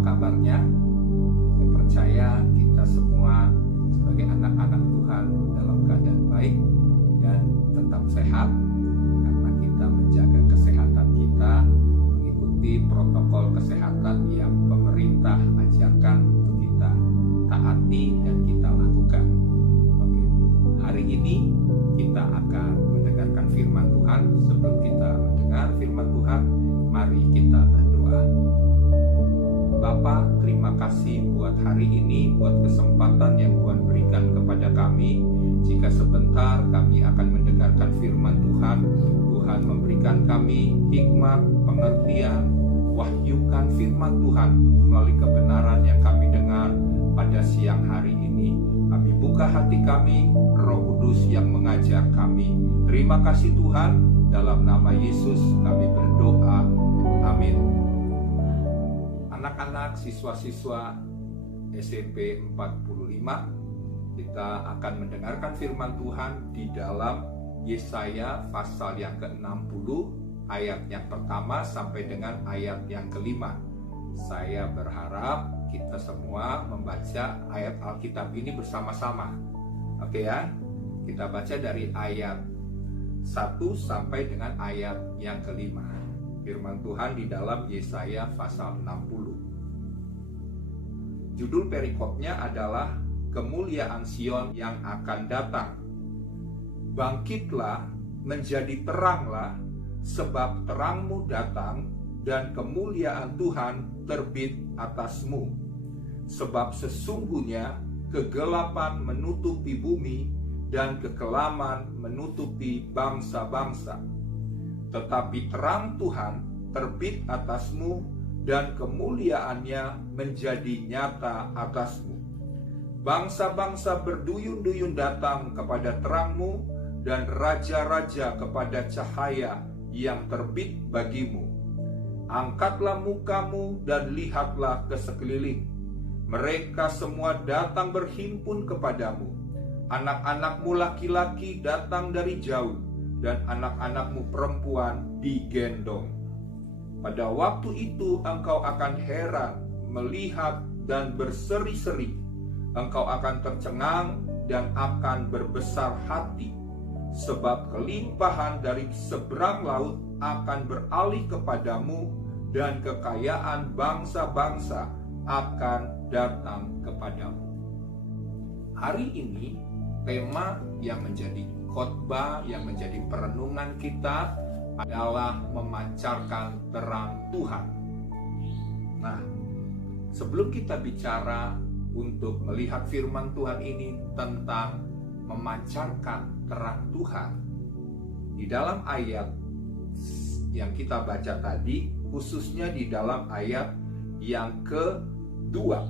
kabarnya? Saya percaya kita semua sebagai anak-anak Tuhan dalam keadaan baik dan tetap sehat, karena kita menjaga kesehatan kita, mengikuti protokol kesehatan yang pemerintah ajarkan untuk kita taati dan kita lakukan. Oke, hari ini kita akan mendengarkan firman Tuhan. Sebelum kita mendengar firman Tuhan, mari kita berdoa. Bapa, terima kasih buat hari ini, buat kesempatan yang Tuhan berikan kepada kami. Jika sebentar kami akan mendengarkan firman Tuhan, Tuhan memberikan kami hikmat, pengertian, wahyukan firman Tuhan melalui kebenaran yang kami dengar pada siang hari ini. Kami buka hati kami, Roh Kudus yang mengajar kami. Terima kasih Tuhan, dalam nama Yesus kami berdoa. Amin. Anak-anak, siswa-siswa SMP 45, kita akan mendengarkan firman Tuhan di dalam Yesaya pasal yang ke-60, ayat yang pertama sampai dengan ayat yang kelima. Saya berharap kita semua membaca ayat Alkitab ini bersama-sama. Oke ya, kita baca dari ayat 1 sampai dengan ayat yang kelima. Firman Tuhan di dalam Yesaya pasal 60. Judul perikopnya adalah Kemuliaan Sion yang akan datang. Bangkitlah, menjadi teranglah, sebab terangmu datang dan kemuliaan Tuhan terbit atasmu. Sebab sesungguhnya kegelapan menutupi bumi dan kekelaman menutupi bangsa-bangsa. Tetapi terang Tuhan terbit atasmu dan kemuliaannya menjadi nyata atasmu. Bangsa-bangsa berduyun-duyun datang kepada terangmu dan raja-raja kepada cahaya yang terbit bagimu. Angkatlah mukamu dan lihatlah ke sekeliling. Mereka semua datang berhimpun kepadamu. Anak-anakmu laki-laki datang dari jauh, dan anak-anakmu perempuan digendong. Pada waktu itu engkau akan heran, melihat dan berseri-seri. Engkau akan tercengang dan akan berbesar hati, sebab kelimpahan dari seberang laut akan beralih kepadamu, dan kekayaan bangsa-bangsa akan datang kepadamu. Hari ini tema yang menjadi khotbah, yang menjadi perenungan kita adalah memancarkan terang Tuhan. Nah, sebelum kita bicara untuk melihat firman Tuhan ini tentang memancarkan terang Tuhan, di dalam ayat yang kita baca tadi, khususnya di dalam ayat yang kedua,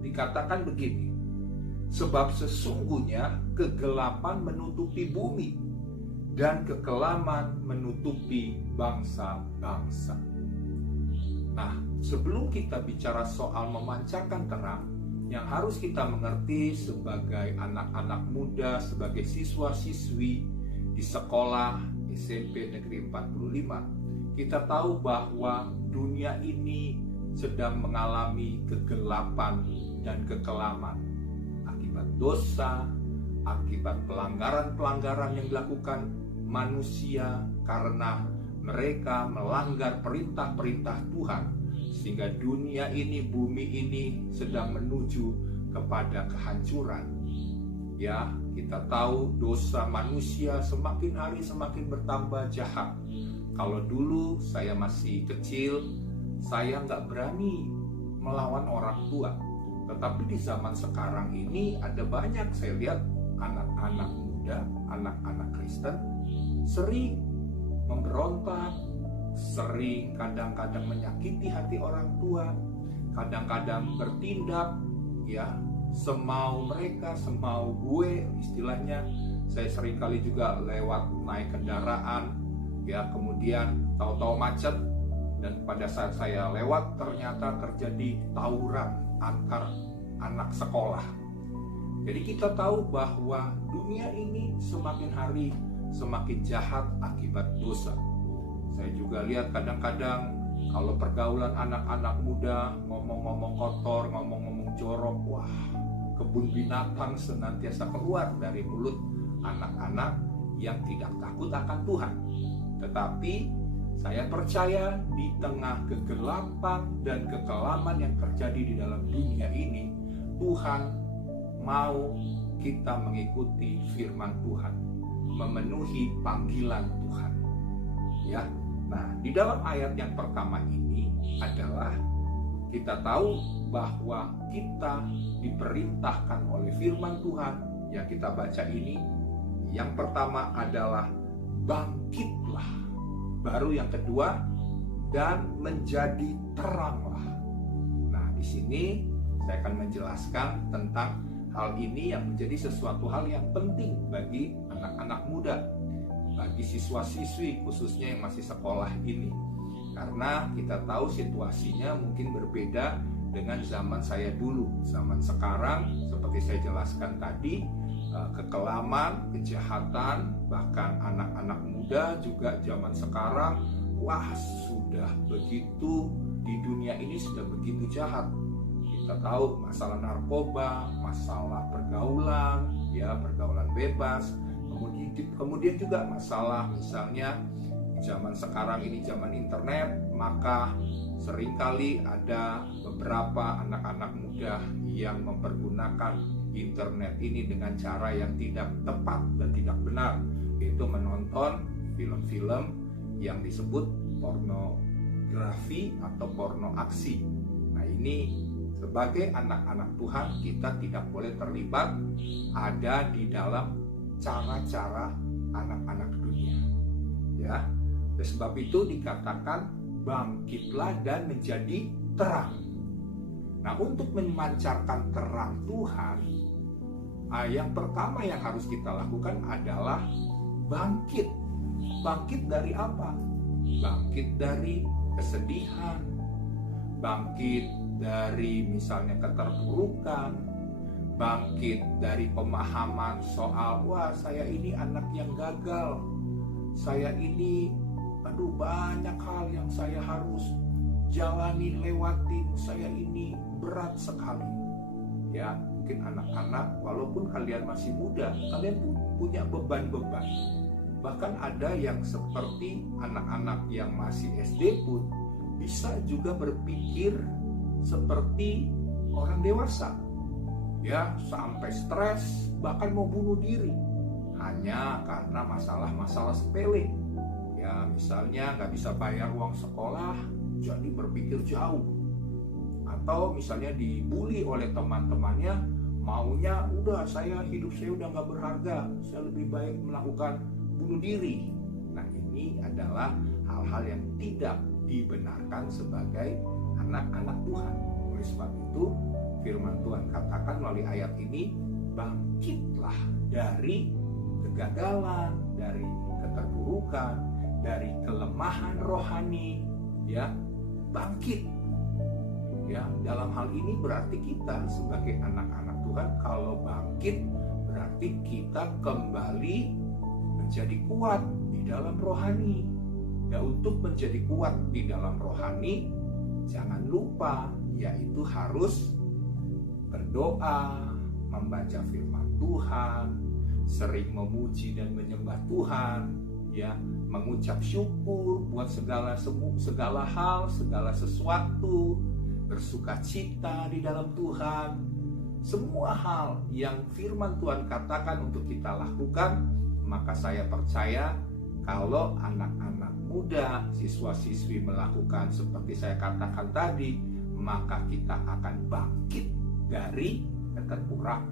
dikatakan begini: sebab sesungguhnya kegelapan menutupi bumi dan kekelaman menutupi bangsa-bangsa. Nah, sebelum kita bicara soal memancarkan terang, yang harus kita mengerti sebagai anak-anak muda, sebagai siswa-siswi di sekolah SMP Negeri 45, kita tahu bahwa dunia ini sedang mengalami kegelapan dan kekelaman akibat dosa, akibat pelanggaran-pelanggaran yang dilakukan manusia karena mereka melanggar perintah-perintah Tuhan, sehingga dunia ini, bumi ini sedang menuju kepada kehancuran. Ya, kita tahu dosa manusia semakin hari semakin bertambah jahat. Kalau dulu saya masih kecil, saya nggak berani melawan orang tua. Tetapi di zaman sekarang ini ada banyak saya lihat anak-anak muda, anak-anak Kristen sering memberontak, sering kadang-kadang menyakiti hati orang tua, kadang-kadang bertindak ya semau mereka, semau gue istilahnya. Saya sering kali juga lewat naik kendaraan ya, kemudian tahu-tahu macet, dan pada saat saya lewat ternyata terjadi tawuran antar anak sekolah. Jadi kita tahu bahwa dunia ini semakin hari semakin jahat akibat dosa. Saya juga lihat kadang-kadang Kalau pergaulan anak-anak muda, ngomong-ngomong kotor, ngomong-ngomong jorok, wah, kebun binatang senantiasa keluar dari mulut anak-anak yang tidak takut akan Tuhan. Tetapi saya percaya di tengah kegelapan dan kekelaman yang terjadi di dalam dunia ini, Tuhan mau kita mengikuti firman Tuhan, memenuhi panggilan Tuhan. Ya. Nah, di dalam ayat yang pertama ini adalah kita tahu bahwa kita diperintahkan oleh firman Tuhan yang kita baca ini. Yang pertama adalah bangkitlah. Baru yang kedua, dan menjadi teranglah. Nah, di sini saya akan menjelaskan tentang hal ini yang menjadi sesuatu hal yang penting bagi anak-anak muda, bagi siswa-siswi khususnya yang masih sekolah ini. Karena kita tahu situasinya mungkin berbeda dengan zaman saya dulu. Zaman sekarang seperti saya jelaskan tadi, kekelaman, kejahatan, bahkan anak-anak muda juga zaman sekarang, wah, sudah begitu, di dunia ini sudah begitu jahat. Kita tahu masalah narkoba, masalah pergaulan, ya, pergaulan bebas. Kemudian juga masalah misalnya zaman sekarang ini zaman internet, maka seringkali ada beberapa anak-anak muda yang mempergunakan internet ini dengan cara yang tidak tepat dan tidak benar, yaitu menonton film-film yang disebut pornografi atau porno aksi. Nah, ini sebagai anak-anak Tuhan kita tidak boleh terlibat ada di dalam cara-cara anak-anak dunia. Ya, oleh sebab itu dikatakan bangkitlah dan menjadi terang. Nah, untuk memancarkan terang Tuhan, yang pertama yang harus kita lakukan adalah bangkit. Bangkit dari apa? Bangkit dari kesedihan, bangkit dari misalnya keterpurukan, bangkit dari pemahaman soal, wah, saya ini anak yang gagal, saya ini banyak hal yang saya harus jalani, lewatin, saya ini berat sekali. Ya, mungkin anak-anak, walaupun kalian masih muda, kalian punya beban-beban. Bahkan ada yang seperti anak-anak yang masih SD pun bisa juga berpikir seperti orang dewasa. Ya, sampai stres, bahkan mau bunuh diri hanya karena masalah-masalah sepele. Ya, misalnya nggak bisa bayar uang sekolah, jadi berpikir jauh. Atau misalnya dibully oleh teman-temannya, maunya udah hidup saya udah nggak berharga, saya lebih baik melakukan bunuh diri. Nah, ini adalah hal-hal yang tidak dibenarkan sebagai anak-anak Tuhan. Oleh sebab itu, firman Tuhan katakan melalui ayat ini, bangkitlah dari kegagalan, dari keterpurukan, dari kelemahan rohani, ya, bangkit. Ya, dalam hal ini berarti kita sebagai anak-anak Tuhan kalau bangkit berarti kita kembali menjadi kuat di dalam rohani. Ya, untuk menjadi kuat di dalam rohani, jangan lupa yaitu harus berdoa, membaca firman Tuhan, sering memuji dan menyembah Tuhan, ya, mengucap syukur buat segala hal, segala sesuatu, bersukacita di dalam Tuhan. Semua hal yang firman Tuhan katakan untuk kita lakukan, maka saya percaya kalau anak-anak muda, siswa-siswi melakukan seperti saya katakan tadi, maka kita akan bangkit dari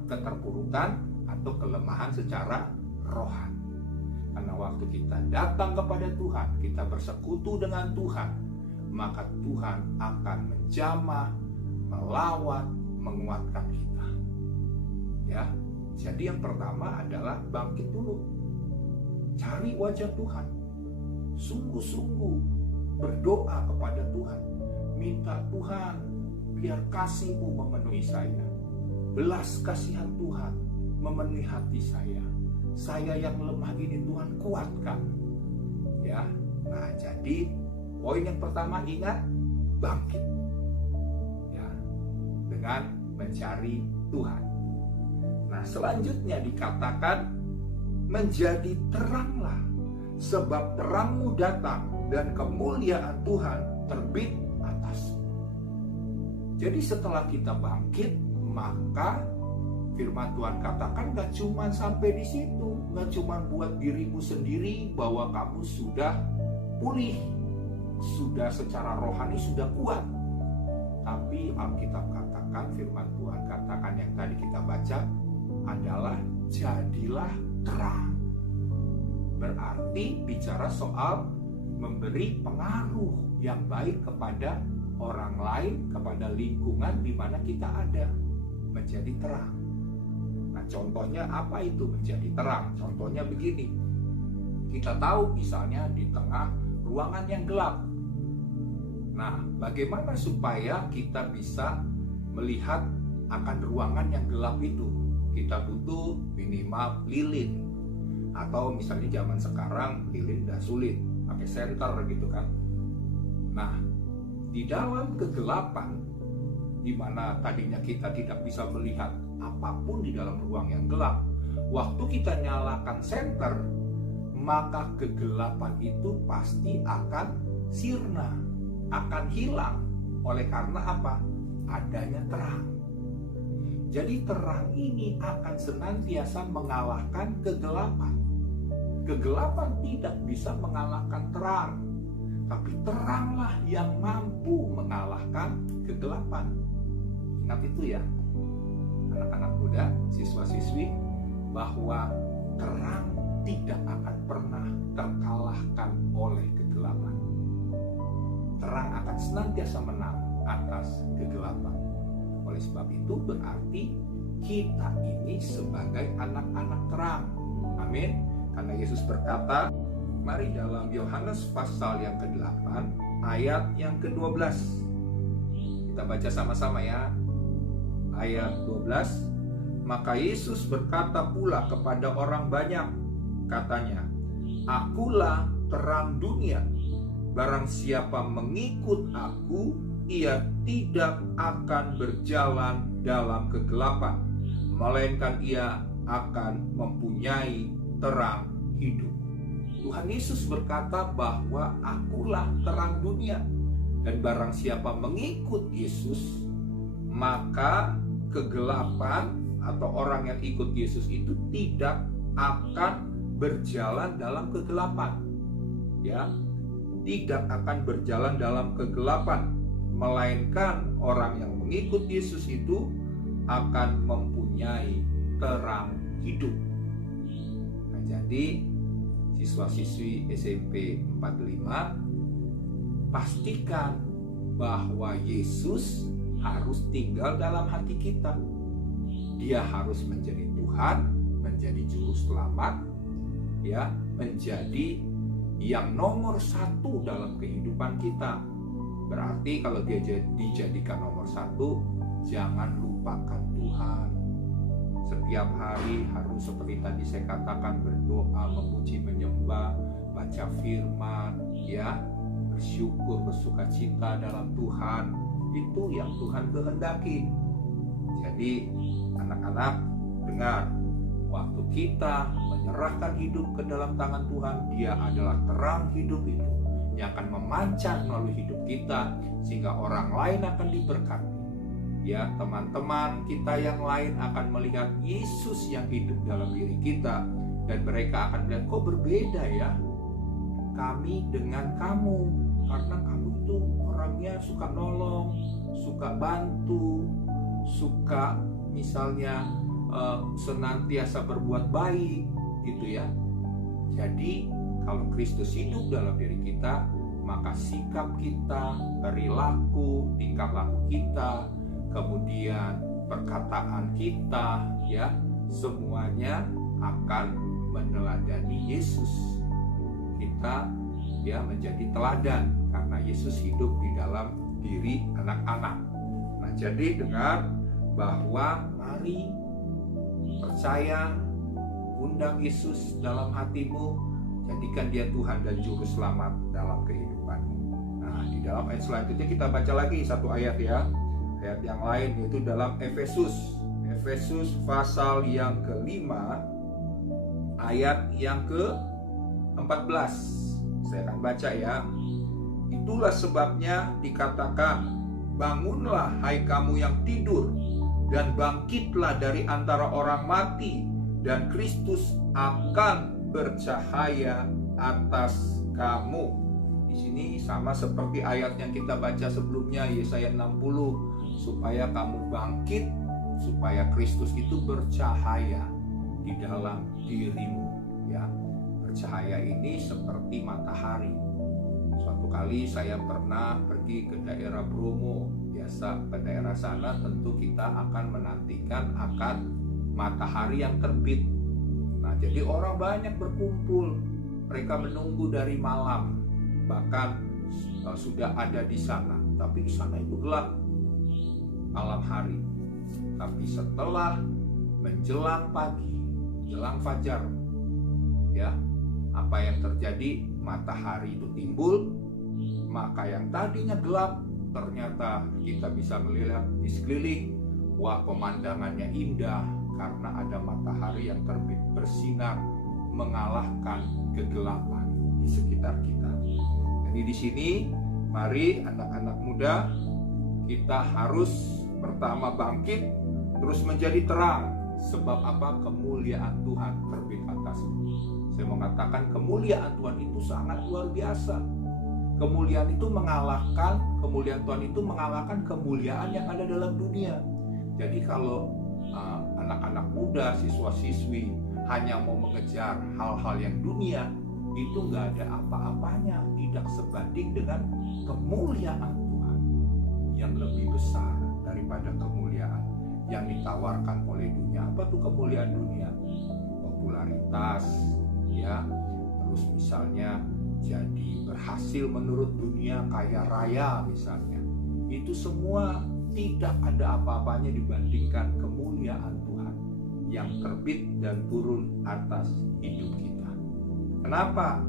keterpurukan atau kelemahan secara rohani. Karena waktu kita datang kepada Tuhan, kita bersekutu dengan Tuhan, maka Tuhan akan menjamah, melawat, menguatkan kita. Ya, jadi yang pertama adalah bangkit dulu. Cari wajah Tuhan. Sungguh-sungguh berdoa kepada Tuhan. Minta Tuhan, biar kasih-Mu memenuhi saya. Belas kasihan Tuhan memenuhi hati saya. Saya yang lemah ini Tuhan kuatkan. Ya. Nah, jadi Poin yang pertama, ingat, bangkit. Ya, dengan mencari Tuhan. Nah, selanjutnya dikatakan menjadi teranglah, sebab terangmu datang dan kemuliaan Tuhan terbit atasmu. Jadi setelah kita bangkit, maka firman Tuhan katakan gak cuma sampai di situ, gak cuma buat dirimu sendiri bahwa kamu sudah pulih, sudah secara rohani sudah kuat. Tapi Alkitab katakan, firman Tuhan katakan yang tadi kita baca adalah jadilah terang. Berarti bicara soal memberi pengaruh yang baik kepada orang lain, kepada lingkungan di mana kita ada, menjadi terang. Nah, contohnya apa itu menjadi terang? Contohnya begini. Kita tahu misalnya di tengah ruangan yang gelap. Nah, bagaimana supaya kita bisa melihat akan ruangan yang gelap itu? Kita butuh minimal lilin. Atau misalnya zaman sekarang lilin udah sulit, pakai senter gitu kan. Nah, di dalam kegelapan, di mana tadinya kita tidak bisa melihat apapun di dalam ruang yang gelap, waktu kita nyalakan senter, maka kegelapan itu pasti akan sirna, akan hilang. Oleh karena apa? Adanya terang. Jadi terang ini akan senantiasa mengalahkan kegelapan. Kegelapan tidak bisa mengalahkan terang, tapi teranglah yang mampu mengalahkan kegelapan. Ingat itu ya, anak-anak muda, siswa-siswi, bahwa terang tidak akan pernah terkalahkan oleh kegelapan. Terang akan senantiasa menang atas kegelapan. Oleh sebab itu berarti kita ini sebagai anak-anak terang. Amin. Karena Yesus berkata, mari dalam Yohanes pasal yang ke-8 ayat yang ke-12. Kita baca sama-sama ya. Ayat 12. Maka Yesus berkata pula kepada orang banyak, katanya, akulah terang dunia. Barang siapa mengikut aku, ia tidak akan berjalan dalam kegelapan, melainkan ia akan mempunyai terang hidup. Tuhan Yesus berkata bahwa akulah terang dunia, dan barang siapa mengikut Yesus, maka kegelapan atau orang yang ikut Yesus itu tidak akan berjalan dalam kegelapan. Ya, tidak akan berjalan dalam kegelapan, melainkan orang yang mengikut Yesus itu akan mempunyai terang hidup. Nah, jadi siswa-siswi SMP 45, pastikan bahwa Yesus harus tinggal dalam hati kita. Dia harus menjadi Tuhan, menjadi juru selamat, ya, menjadi yang nomor satu dalam kehidupan kita. Berarti kalau dia dijadikan nomor satu, jangan lupakan Tuhan. Setiap hari harus seperti tadi saya katakan, berdoa, memuji, menyembah, baca firman, ya, bersyukur, bersukacita dalam Tuhan. Itu yang Tuhan kehendaki. Jadi anak-anak dengar, waktu kita menyerahkan hidup ke dalam tangan Tuhan, Dia adalah terang hidup itu yang akan memancar melalui hidup kita, sehingga orang lain akan diberkati. Ya, teman-teman kita yang lain akan melihat Yesus yang hidup dalam diri kita, dan mereka akan melihat, kok berbeda ya kami dengan kamu, karena kamu itu orangnya suka nolong, suka bantu, suka misalnya senantiasa berbuat baik gitu ya. Jadi kalau Kristus hidup dalam diri kita, maka sikap kita, perilaku, tingkah laku kita, kemudian perkataan kita, ya, semuanya akan meneladani Yesus. Kita ya menjadi teladan karena Yesus hidup di dalam diri anak-anak. Nah, jadi dengar bahwa mari percaya, undang Yesus dalam hatimu, jadikan Dia Tuhan dan Juru Selamat dalam kehidupanmu. Nah, di dalam ayat selanjutnya kita baca lagi satu ayat ya. Ayat yang lain yaitu dalam Efesus pasal yang kelima ayat yang ke-14. Saya akan baca ya. Itulah sebabnya dikatakan, bangunlah hai kamu yang tidur, dan bangkitlah dari antara orang mati, dan Kristus akan bercahaya atas kamu. Di sini sama seperti ayat yang kita baca sebelumnya, Yesaya 60, supaya kamu bangkit, supaya Kristus itu bercahaya di dalam dirimu, ya. Bercahaya ini seperti matahari. Suatu kali saya pernah pergi ke daerah Bromo. Biasa ke daerah sana tentu kita akan menantikan akan matahari yang terbit. Nah, jadi orang banyak berkumpul. Mereka menunggu dari malam. Bahkan sudah ada di sana. Tapi di sana itu gelap malam hari. Tapi setelah menjelang pagi, jelang fajar, ya, apa yang terjadi? Matahari itu timbul, maka yang tadinya gelap ternyata kita bisa melihat di sekeliling. Wah, pemandangannya indah karena ada matahari yang terbit bersinar mengalahkan kegelapan di sekitar kita. Jadi di sini mari anak-anak muda, kita harus pertama bangkit terus menjadi terang. Sebab apa? Kemuliaan Tuhan terbit atasmu. Saya mengatakan kemuliaan Tuhan itu sangat luar biasa. Kemuliaan Tuhan itu mengalahkan kemuliaan yang ada dalam dunia. Jadi kalau anak-anak muda, siswa-siswi hanya mau mengejar hal-hal yang dunia, itu nggak ada apa-apanya, tidak sebanding dengan kemuliaan Tuhan yang lebih besar daripada kemuliaan yang ditawarkan oleh dunia. Apa tuh kemuliaan dunia? Popularitas, ya, terus misalnya jadi berhasil menurut dunia, kaya raya misalnya. Itu semua tidak ada apa-apanya dibandingkan kemuliaan Tuhan yang terbit dan turun atas hidup kita. Kenapa?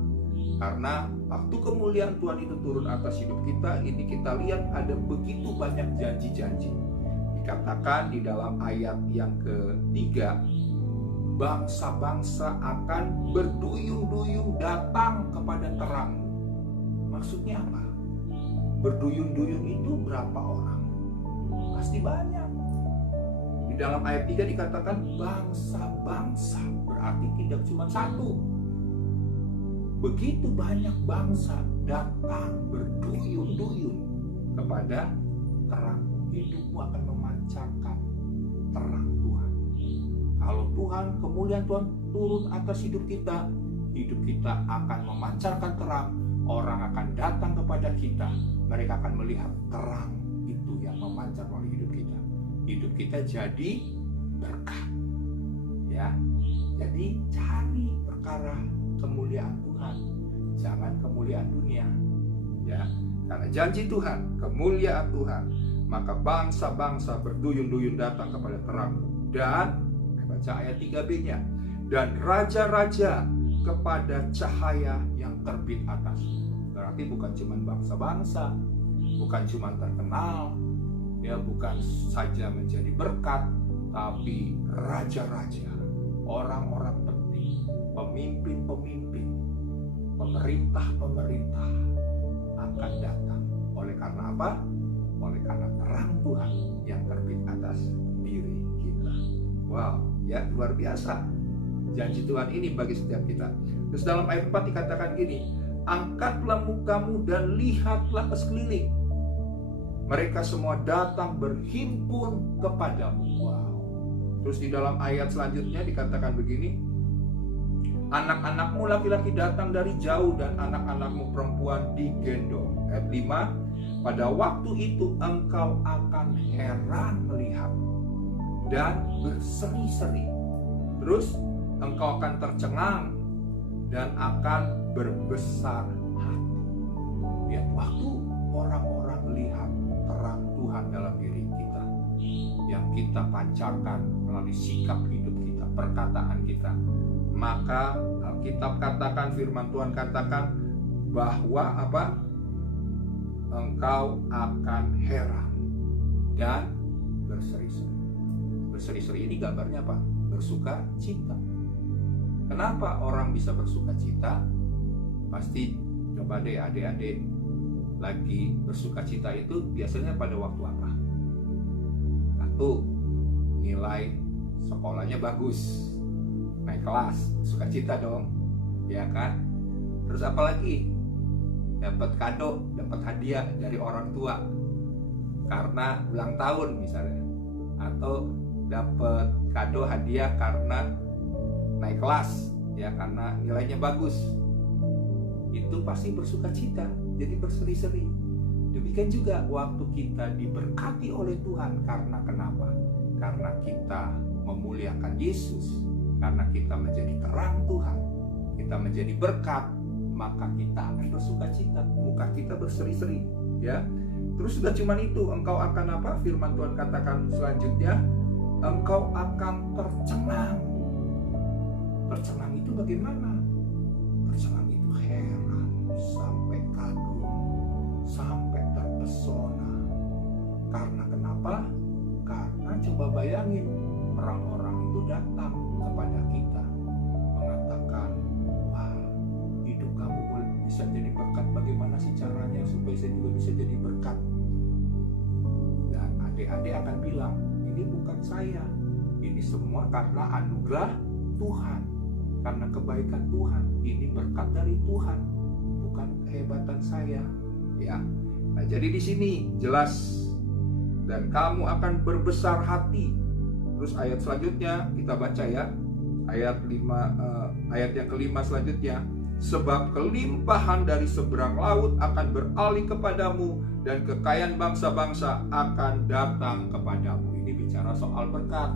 Karena waktu kemuliaan Tuhan itu turun atas hidup kita, ini kita lihat ada begitu banyak janji-janji. Dikatakan di dalam ayat yang ketiga, bangsa-bangsa akan berduyun-duyun datang kepada terang. Maksudnya apa? Berduyun-duyun itu berapa orang? Pasti banyak. Di dalam ayat 3 dikatakan bangsa-bangsa, berarti tidak cuma satu. Begitu banyak bangsa datang berduyun-duyun kepada terang. Hidupmu akan memancarkan terang Tuhan. Kalau Tuhan, kemuliaan Tuhan turun atas hidup kita akan memancarkan terang. Orang akan datang kepada kita, mereka akan melihat terang itu yang memancar oleh hidup kita. Hidup kita jadi berkat, ya. Jadi cari perkara kemuliaan Tuhan, jangan kemuliaan dunia, ya. Karena janji Tuhan, kemuliaan Tuhan, maka bangsa-bangsa berduyun-duyun datang kepada terang. Dan baca ayat 3b-nya, dan raja-raja kepada cahaya yang terbit atas. Berarti bukan cuma bangsa-bangsa, bukan cuma terkenal, ya, bukan saja menjadi berkat, tapi raja-raja, orang-orang penting, pemimpin-pemimpin, pemerintah-pemerintah akan datang. Oleh karena apa? Oleh karena terang Tuhan yang terbit atas diri kita. Wow, ya, luar biasa janji Tuhan ini bagi setiap kita. Terus dalam ayat 4 dikatakan gini, angkatlah mukamu dan lihatlah ke sekeliling. Mereka semua datang berhimpun kepadamu. Wow. Terus di dalam ayat selanjutnya dikatakan begini, anak-anakmu laki-laki datang dari jauh dan anak-anakmu perempuan digendong. Ayat 5, pada waktu itu engkau akan heran melihat dan berseri-seri. Terus engkau akan tercengang dan akan berbesar hati. Lihat, waktu orang-orang melihat terang Tuhan dalam diri kita, yang kita pancarkan melalui sikap hidup kita, perkataan kita, maka Alkitab katakan, firman Tuhan katakan bahwa apa? engkau akan heran dan berseri-seri. Berseri-seri ini gambarnya apa? Bersuka cita. Kenapa orang bisa bersuka cita? Pasti coba deh adik-adik, lagi bersuka cita itu biasanya pada waktu apa? Satu, nilai sekolahnya bagus, naik kelas, suka cita dong, ya kan? Terus apa lagi? Dapat kado, dapat hadiah dari orang tua karena ulang tahun misalnya, atau dapat kado hadiah karena naik kelas, ya karena nilainya bagus. Itu pasti bersuka cita, jadi berseri-seri. Demikian juga waktu kita diberkati oleh Tuhan, karena kenapa? Karena kita memuliakan Yesus, karena kita menjadi terang Tuhan, kita menjadi berkat, maka kita akan bersuka cita, muka kita berseri-seri, ya. Terus sudah cuman itu, engkau akan apa? Firman Tuhan katakan selanjutnya, engkau akan tercengang. Tercengang itu bagaimana? Tercengang itu heran, sampai kagum, sampai terpesona. Karena kenapa? Karena coba bayangin, orang-orang itu datang kepada kita mengatakan, wah, hidup kamu bisa jadi berkat, bagaimana sih caranya supaya saya juga bisa jadi berkat? Dan adik-adik akan bilang, ini bukan saya, ini semua karena anugerah Tuhan, karena kebaikan Tuhan, ini berkat dari Tuhan, bukan kehebatan saya, ya. Nah, jadi di sini jelas, dan kamu akan berbesar hati. Terus ayat selanjutnya kita baca ya, ayat yang kelima selanjutnya, sebab kelimpahan dari seberang laut akan beralih kepadamu dan kekayaan bangsa-bangsa akan datang kepadamu. Ini bicara soal berkat.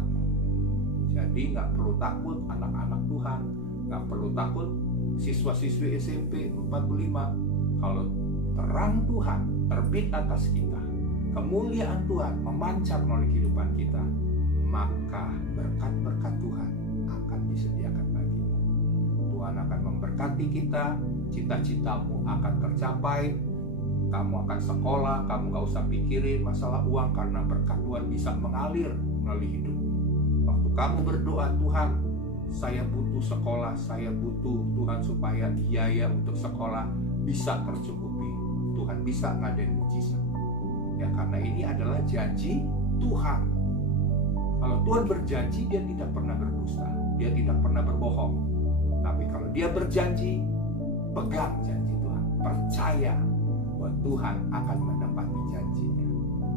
Jadi nggak perlu takut anak-anak Tuhan, nggak perlu takut siswa-siswi SMP 45. Kalau terang Tuhan terbit atas kita, kemuliaan Tuhan memancar melalui kehidupan kita, maka berkat-berkat Tuhan akan disediakan bagimu. Tuhan akan memberkati kita, cita-citamu akan tercapai, kamu akan sekolah, kamu gak usah pikirin masalah uang, karena berkat Tuhan bisa mengalir melalui hidupmu. Waktu kamu berdoa, Tuhan, saya butuh sekolah, saya butuh Tuhan supaya biaya untuk sekolah bisa tercukupi, Tuhan bisa ngadain mujizat. Ya, karena ini adalah janji Tuhan. Kalau Tuhan berjanji, dia tidak pernah berdusta, dia tidak pernah berbohong. Tapi kalau dia berjanji, pegang janji Tuhan, percaya bahwa Tuhan akan menepati janjinya.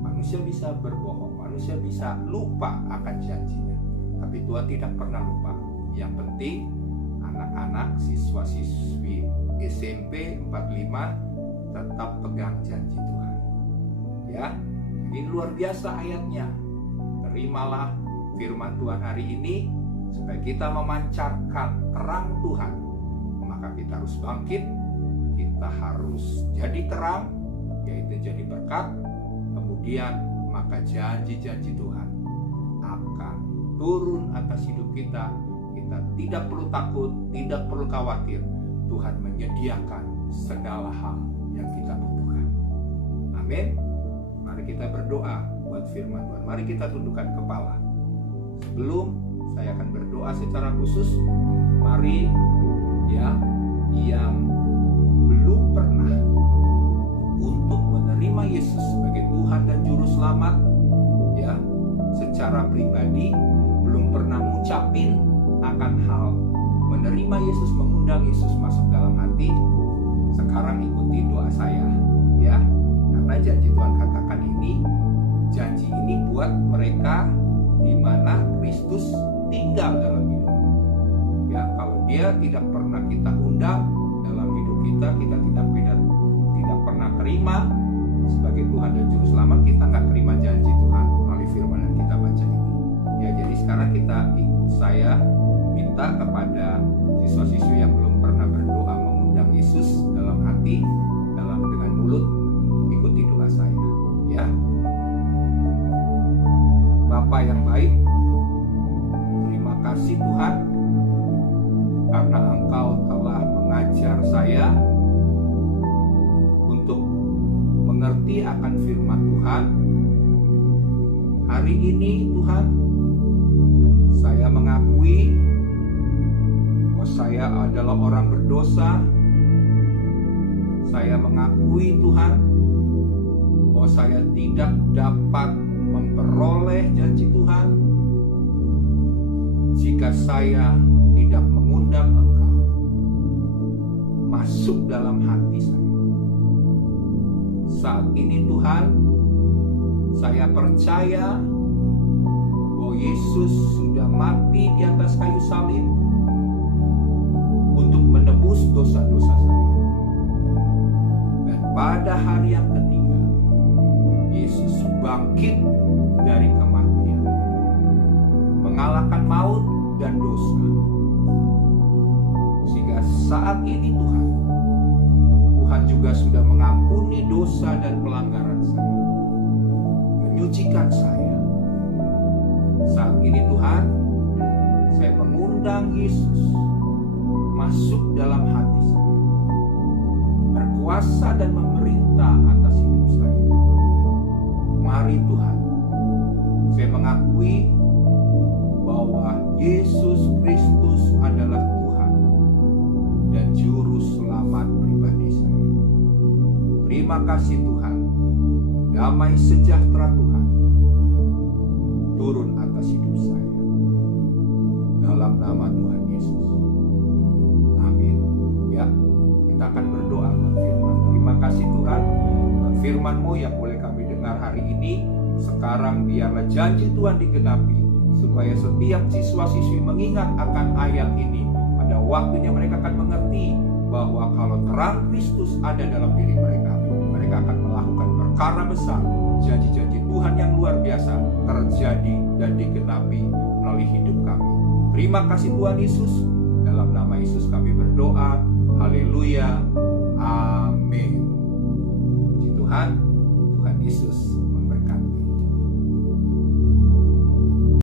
Manusia bisa berbohong, manusia bisa lupa akan janjinya, tapi Tuhan tidak pernah lupa. Yang penting anak-anak, siswa-siswi SMP 45 tetap pegang janji Tuhan. Ya, ini luar biasa ayatnya. Terimalah firman Tuhan hari ini supaya kita memancarkan terang Tuhan. Maka kita harus bangkit, kita harus jadi terang, yaitu jadi berkat. Kemudian maka janji-janji Tuhan akan turun atas hidup kita. Kita tidak perlu takut, tidak perlu khawatir. Tuhan menyediakan segala hal yang kita butuhkan. Amin. Mari kita berdoa buat firman Tuhan. Mari kita tundukkan kepala. Sebelum saya akan berdoa secara khusus, mari ya, yang belum pernah untuk menerima Yesus sebagai Tuhan dan Juru Selamat, ya, secara pribadi belum pernah ngucapin akan hal menerima Yesus, mengundang Yesus masuk dalam hati, sekarang ikuti doa saya, ya. Karena janji Tuhan katakan ini, janji ini buat mereka di mana Kristus tinggal dalam hidup. Ya, kalau dia tidak pernah kita undang dalam hidup kita, kita tidak pernah terima sebagai Tuhan dan Juru Selamat, kita nggak terima janji Tuhan melalui firman yang kita baca ini. Ya, jadi sekarang saya minta kepada siswa-siswi yang belum pernah berdoa mengundang Yesus dalam hati, dengan mulut, ikuti doa saya, ya. Bapa yang baik, terima kasih Tuhan karena Engkau telah mengajar saya untuk mengerti akan firman Tuhan. Hari ini Tuhan, saya mengakui bahwa saya adalah orang berdosa. Saya mengakui Tuhan bahwa saya tidak dapat memperoleh janji Tuhan jika saya tidak mengundang Engkau masuk dalam hati saya. Saat ini Tuhan, saya percaya bahwa Yesus sudah mati di atas kayu salib untuk menebus dosa-dosa saya. Dan pada hari yang ketiga, Yesus bangkit dari kematian, mengalahkan maut dan dosa. Sehingga saat ini Tuhan juga sudah mengampuni dosa dan pelanggaran saya, menyucikan saya. Saat ini Tuhan, saya mengundang Yesus masuk dalam hati saya, berkuasa dan memerintah atas hidup saya. Mari Tuhan, saya mengakui bahwa Yesus Kristus adalah Tuhan dan Juru Selamat pribadi saya. Terima kasih Tuhan, damai sejahtera Tuhan turun atas hidup saya. Dalam nama Tuhan Yesus. Amin. Ya, kita akan berdoa berfirman. Terima kasih Tuhan, firman-Mu yang boleh kami dengar hari ini. Sekarang biarlah janji Tuhan digenapi, supaya setiap siswa-siswi mengingat akan ayat ini. Pada waktunya mereka akan mengerti bahwa kalau terang Kristus ada dalam diri mereka, mereka akan melakukan perkara besar. Janji-janji Tuhan yang luar biasa terjadi dan digenapi melalui hidup kami. Terima kasih Tuhan Yesus. Dalam nama Yesus kami berdoa. Haleluya. Amin. Puji Tuhan. Tuhan Yesus